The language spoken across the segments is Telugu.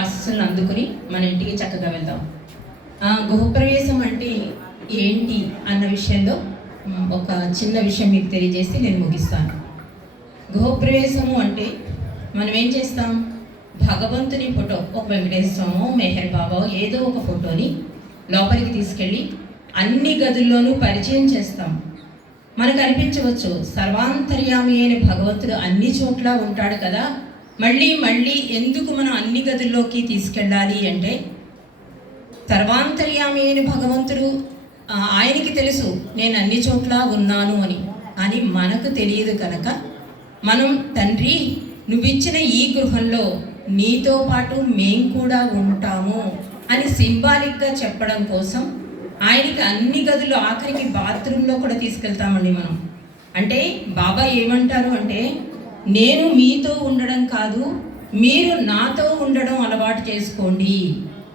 ఆశీస్సులను అందుకుని మన ఇంటికి చక్కగా వెళ్దాం. గృహప్రవేశం అంటే ఏంటి అన్న విషయంలో ఒక చిన్న విషయం మీకు తెలియజేసి నేను ముగిస్తాను. గృహప్రవేశము అంటే మనం ఏం చేస్తాం, భగవంతుని ఫోటో, ఒక వెంకటేశ్వరమో మెహర్ బాబా ఏదో ఒక ఫోటోని లోపలికి తీసుకెళ్ళి అన్ని గదుల్లోనూ పరిచయం చేస్తాం. మనకు అనిపించవచ్చు, సర్వాంతర్యామి అయిన భగవంతుడు అన్ని చోట్ల ఉంటాడు కదా, మళ్ళీ మళ్ళీ ఎందుకు మనం అన్ని గదుల్లోకి తీసుకెళ్ళాలి అంటే, సర్వాంతర్యామి అయిన భగవంతుడు ఆయనకి తెలుసు నేను అన్ని చోట్ల ఉన్నాను అని. కానీ మనకు తెలియదు కనుక మనం, తండ్రి నువ్విచ్చిన ఈ గృహంలో నీతో పాటు మేం కూడా ఉంటాము అని సింబాలిక్గా చెప్పడం కోసం ఆయనకి అన్ని గదులు, ఆఖరికి బాత్రూంలో కూడా తీసుకెళ్తామండి మనం. అంటే బాబా ఏమంటారు అంటే, నేను మీతో ఉండడం కాదు, మీరు నాతో ఉండడం అలవాటు చేసుకోండి.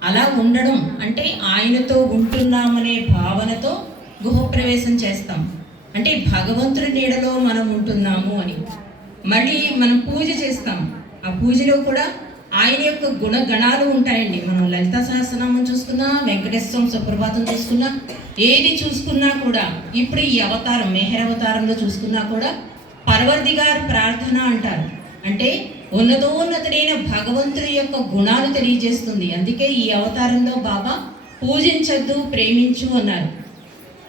అలా ఉండడం అంటే ఆయనతో ఉంటున్నామనే భావనతో గృహప్రవేశం చేస్తాం. అంటే భగవంతుడి నీడలో మనం ఉంటున్నాము అని. మళ్ళీ మనం పూజ చేస్తాం. ఆ పూజలో కూడా ఆయన యొక్క గుణగణాలు ఉంటాయండి. మనం లలితా సహస్రనామం చూసుకున్నా, వెంకటేశ్వర సుప్రభాతం చూసుకున్నా, ఏది చూసుకున్నా కూడా, ఇప్పుడు ఈ అవతారం మెహర్ అవతారంలో చూసుకున్నా కూడా పర్వర్దిగార్ ప్రార్థన అంటారు. అంటే ఉన్నతోన్నతుడైన భగవంతుడి యొక్క గుణాలు తెలియజేస్తుంది. అందుకే ఈ అవతారంలో బాబా పూజించద్దు, ప్రేమించు అన్నారు.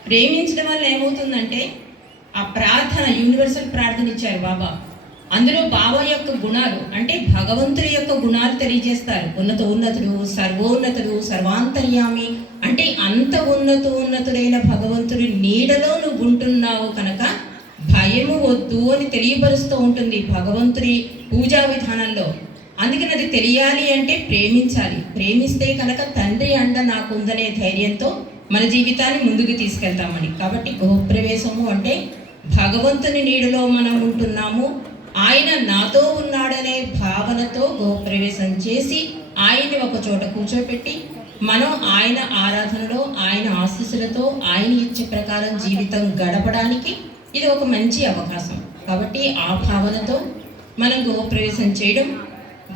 ప్రేమించడం వల్ల ఏమవుతుందంటే, ఆ ప్రార్థన యూనివర్సల్ ప్రార్థన ఇచ్చారు బాబా. అందులో బాబా యొక్క గుణాలు అంటే భగవంతుడి యొక్క గుణాలు తెలియజేస్తారు. ఉన్నతుడు, సర్వోన్నతుడు, సర్వాంతర్యామి అంటే అంత ఉన్నతుడైన భగవంతుడి నీడలో నువ్వు ఉంటున్నావు కనుక భయము వద్దు అని తెలియపరుస్తూ ఉంటుంది భగవంతుడి పూజా విధానంలో. అందుకని అది తెలియాలి అంటే ప్రేమించాలి. ప్రేమిస్తే కనుక తండ్రి అండ నాకుందనే ధైర్యంతో మన జీవితాన్ని ముందుకు తీసుకెళ్తామని. కాబట్టి గృహప్రవేశము అంటే భగవంతుని నీడలో మనం ఉంటున్నాము, ఆయన నాతో ఉన్నాడనే భావనతో గృహప్రవేశం చేసి ఆయన్ని ఒక చోట కూర్చోపెట్టి మనం ఆయన ఆరాధనలో, ఆయన ఆశీస్సులతో, ఆయన ఇచ్చే ప్రకారం జీవితం గడపడానికి ఇది ఒక మంచి అవకాశం. కాబట్టి ఆ భావనతో మనం గృహప్రవేశం చేయడం,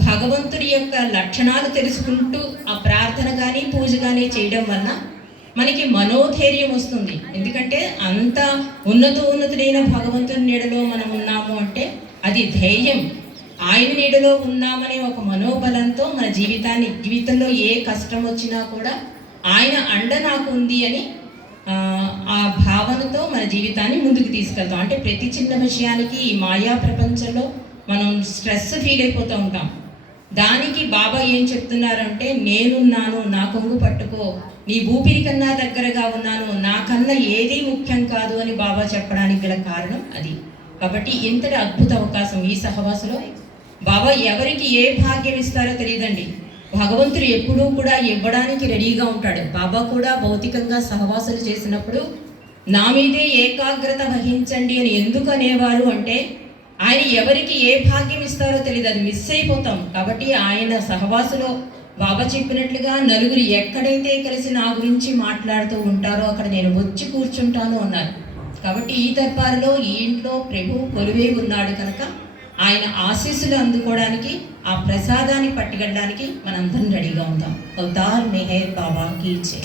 భగవంతుడి యొక్క లక్షణాలు తెలుసుకుంటూ ఆ ప్రార్థన కానీ పూజ కానీ చేయడం వల్ల మనకి మనోధైర్యం వస్తుంది. ఎందుకంటే అంత ఉన్నతుడైన భగవంతుడి నీడలో మనం ఉన్నాము అంటే అది ధైర్యం. ఆయన నీడలో ఉన్నామనే ఒక మనోబలంతో మన జీవితంలో ఏ కష్టం వచ్చినా కూడా ఆయన అండ నాకు ఉంది అని ఆ భావనతో మన జీవితాన్ని ముందుకు తీసుకెళ్తాం. అంటే ప్రతి చిన్న విషయానికి ఈ మాయా ప్రపంచంలో మనం స్ట్రెస్ ఫీల్ అయిపోతూ ఉంటాం. దానికి బాబా ఏం చెప్తున్నారంటే, నేనున్నాను, నా కొంగు పట్టుకో, నీ ఊపిరి కన్నా దగ్గరగా ఉన్నాను, నాకన్నా ఏదీ ముఖ్యం కాదు అని బాబా చెప్పడానికి గల కారణం అది. కాబట్టి ఇంతటి అద్భుత అవకాశం ఈ సహవాసంలో బాబా ఎవరికి ఏ భాగ్యం ఇస్తారో తెలియదండి. భగవంతుడు ఎప్పుడూ కూడా ఇవ్వడానికి రెడీగా ఉంటాడు. బాబా కూడా భౌతికంగా సహవాసాలు చేసినప్పుడు నా మీదే ఏకాగ్రత వహించండి అని ఎందుకు అనేవారు అంటే, ఆయన ఎవరికి ఏ భాగ్యం ఇస్తారో తెలియదు, అది మిస్ అయిపోతాం. కాబట్టి ఆయన సహవాసులో బాబా చెప్పినట్లుగా నలుగురు ఎక్కడైతే కలిసి నా గురించి మాట్లాడుతూ ఉంటారో అక్కడ నేను వచ్చి కూర్చుంటాను అన్నారు. కాబట్టి ఈ దర్బారులో, ఈ ఇంట్లో ప్రభు కొలువై ఉన్నాడు కనుక ఆయన ఆశీస్సులు అందుకోవడానికి, ఆ ప్రసాదాన్ని పట్టుకెళ్ళడానికి మనందరం రెడీగా ఉంటాం. అవతార్ మెహర్ బాబా కీ జై.